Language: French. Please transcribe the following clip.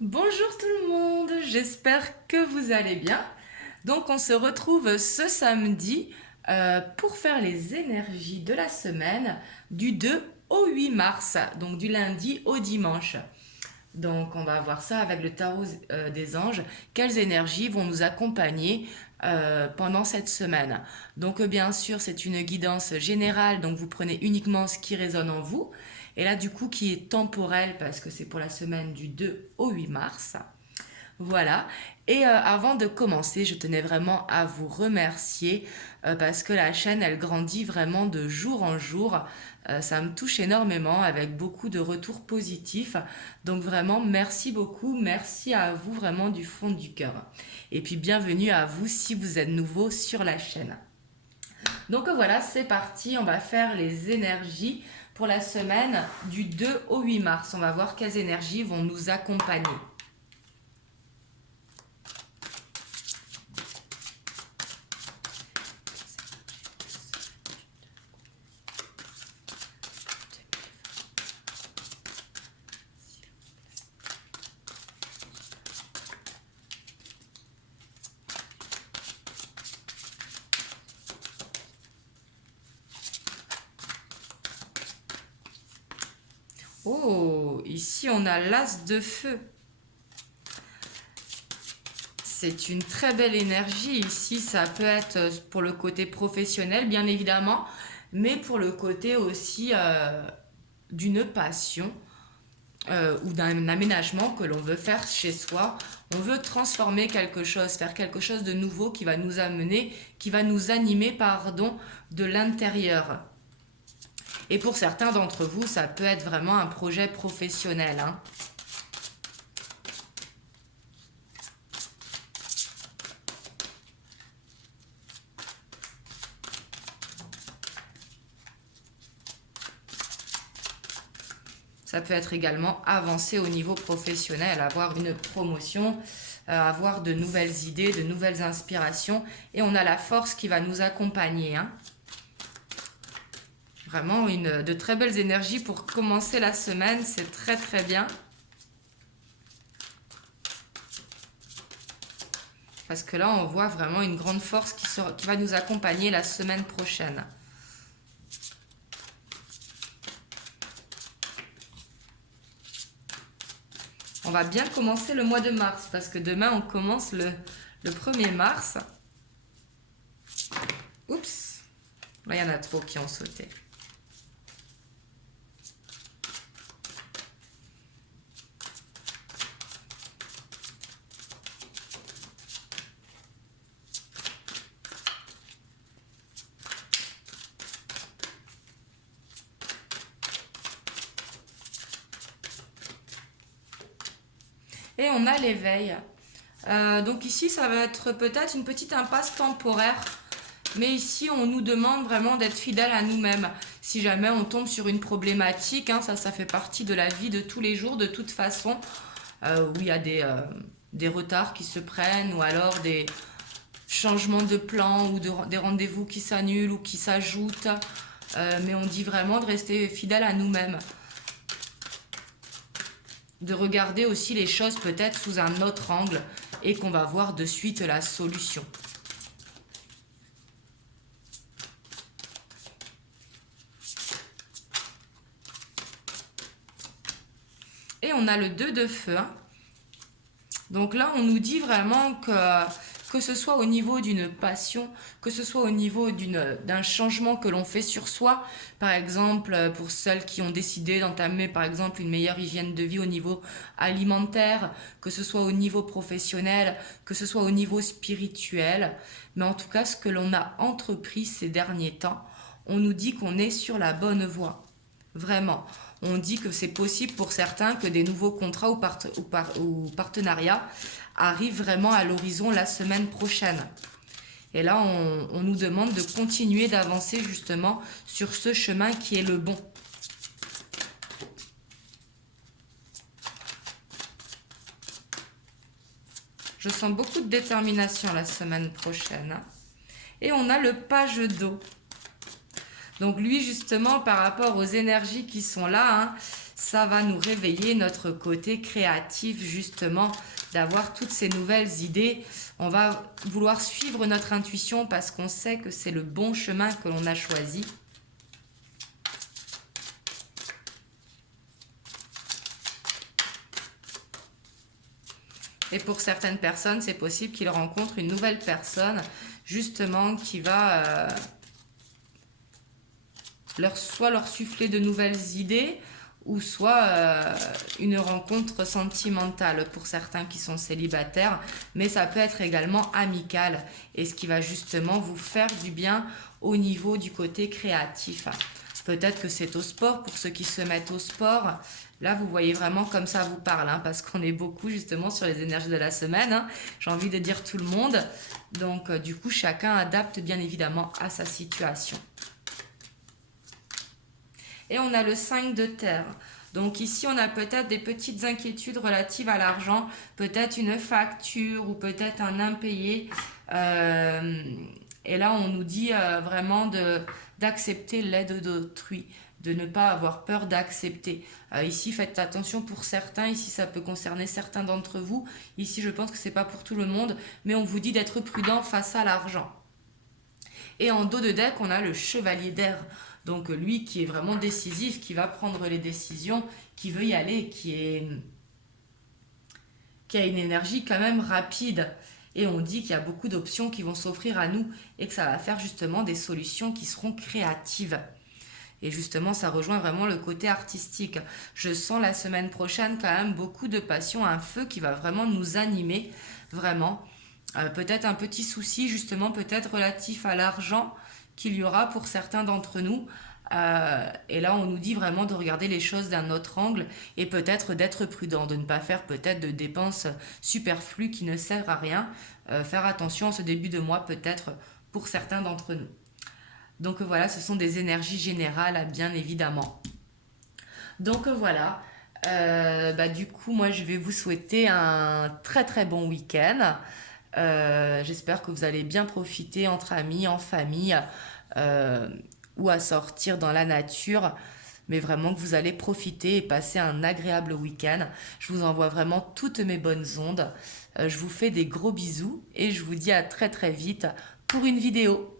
Bonjour tout le monde, j'espère que vous allez bien. Donc on se retrouve ce samedi pour faire les énergies de la semaine du 2 au 8 mars, donc du lundi au dimanche. Donc on va voir ça avec le tarot des anges, quelles énergies vont nous accompagner pendant cette semaine. Donc bien sûr c'est une guidance générale, donc vous prenez uniquement ce qui résonne en vous. Et là du coup qui est temporel parce que c'est pour la semaine du 2 au 8 mars. Voilà. Et avant de commencer, je tenais vraiment à vous remercier parce que la chaîne, elle grandit vraiment de jour en jour. Ça me touche énormément avec beaucoup de retours positifs. Donc vraiment, merci beaucoup. Merci à vous vraiment du fond du cœur. Et puis bienvenue à vous si vous êtes nouveau sur la chaîne. Donc voilà, c'est parti. On va faire les énergies pour la semaine du 2 au 8 mars. On va voir quelles énergies vont nous accompagner. Oh, ici on a l'as de feu. C'est une très belle énergie. Ici, ça peut être pour le côté professionnel, bien évidemment, mais pour le côté aussi d'une passion ou d'un aménagement que l'on veut faire chez soi. On veut transformer quelque chose, faire quelque chose de nouveau qui va nous amener, qui va nous animer, pardon, de l'intérieur. Et pour certains d'entre vous, ça peut être vraiment un projet professionnel, hein. Ça peut être également avancer au niveau professionnel, avoir une promotion, avoir de nouvelles idées, de nouvelles inspirations. Et on a la force qui va nous accompagner, hein. Vraiment de très belles énergies pour commencer la semaine, c'est très très bien. Parce que là, on voit vraiment une grande force qui va nous accompagner la semaine prochaine. On va bien commencer le mois de mars parce que demain, on commence le 1er mars. Oups, là, il y en a trop qui ont sauté. Et on a l'éveil. Donc ici, ça va être peut-être une petite impasse temporaire. Mais ici, on nous demande vraiment d'être fidèle à nous-mêmes. Si jamais on tombe sur une problématique, hein, ça fait partie de la vie de tous les jours, de toute façon, où il y a des retards qui se prennent ou alors des changements de plan ou des rendez-vous qui s'annulent ou qui s'ajoutent. Mais on dit vraiment de rester fidèle à nous-mêmes. De regarder aussi les choses peut-être sous un autre angle et qu'on va voir de suite la solution. Et on a le 2 de feu. Donc là, on nous dit vraiment que ce soit au niveau d'une passion, que ce soit au niveau d'un changement que l'on fait sur soi, par exemple pour celles qui ont décidé d'entamer par exemple une meilleure hygiène de vie au niveau alimentaire, que ce soit au niveau professionnel, que ce soit au niveau spirituel, mais en tout cas ce que l'on a entrepris ces derniers temps, on nous dit qu'on est sur la bonne voie. Vraiment. On dit que c'est possible pour certains que des nouveaux contrats ou partenariats arrivent vraiment à l'horizon la semaine prochaine. Et là, on nous demande de continuer d'avancer justement sur ce chemin qui est le bon. Je sens beaucoup de détermination la semaine prochaine. Et on a le page d'eau. Donc lui, justement, par rapport aux énergies qui sont là, hein, ça va nous réveiller notre côté créatif, justement, d'avoir toutes ces nouvelles idées. On va vouloir suivre notre intuition parce qu'on sait que c'est le bon chemin que l'on a choisi. Et pour certaines personnes, c'est possible qu'ils rencontrent une nouvelle personne, justement, qui va soit leur souffler de nouvelles idées, ou soit une rencontre sentimentale pour certains qui sont célibataires, mais ça peut être également amical, et ce qui va justement vous faire du bien au niveau du côté créatif. Peut-être que c'est au sport, pour ceux qui se mettent au sport. Là, vous voyez vraiment comme ça vous parle, hein, parce qu'on est beaucoup justement sur les énergies de la semaine. Hein. J'ai envie de dire tout le monde. Donc, du coup, chacun adapte bien évidemment à sa situation. Et on a le 5 de terre. Donc ici, on a peut-être des petites inquiétudes relatives à l'argent, peut-être une facture ou peut-être un impayé. Et là, on nous dit vraiment d'accepter l'aide d'autrui, de ne pas avoir peur d'accepter. Ici, faites attention pour certains. Ici, ça peut concerner certains d'entre vous. Ici, je pense que ce n'est pas pour tout le monde, mais on vous dit d'être prudent face à l'argent. Et en dos de deck, on a le chevalier d'air. Donc lui qui est vraiment décisif, qui va prendre les décisions, qui veut y aller, qui a une énergie quand même rapide. Et on dit qu'il y a beaucoup d'options qui vont s'offrir à nous et que ça va faire justement des solutions qui seront créatives. Et justement, ça rejoint vraiment le côté artistique. Je sens la semaine prochaine quand même beaucoup de passion, un feu qui va vraiment nous animer, vraiment. Peut-être un petit souci justement, peut-être relatif à l'argent qu'il y aura pour certains d'entre nous. Et là, on nous dit vraiment de regarder les choses d'un autre angle et peut-être d'être prudent, de ne pas faire peut-être de dépenses superflues qui ne servent à rien. Faire attention en ce début de mois peut-être pour certains d'entre nous. Donc voilà, ce sont des énergies générales, bien évidemment. Donc voilà, du coup, moi, je vais vous souhaiter un très très bon week-end. J'espère que vous allez bien profiter entre amis, en famille, ou à sortir dans la nature, mais vraiment que vous allez profiter et passer un agréable week-end. Je vous envoie vraiment toutes mes bonnes ondes. Je vous fais des gros bisous et je vous dis à très très vite pour une vidéo.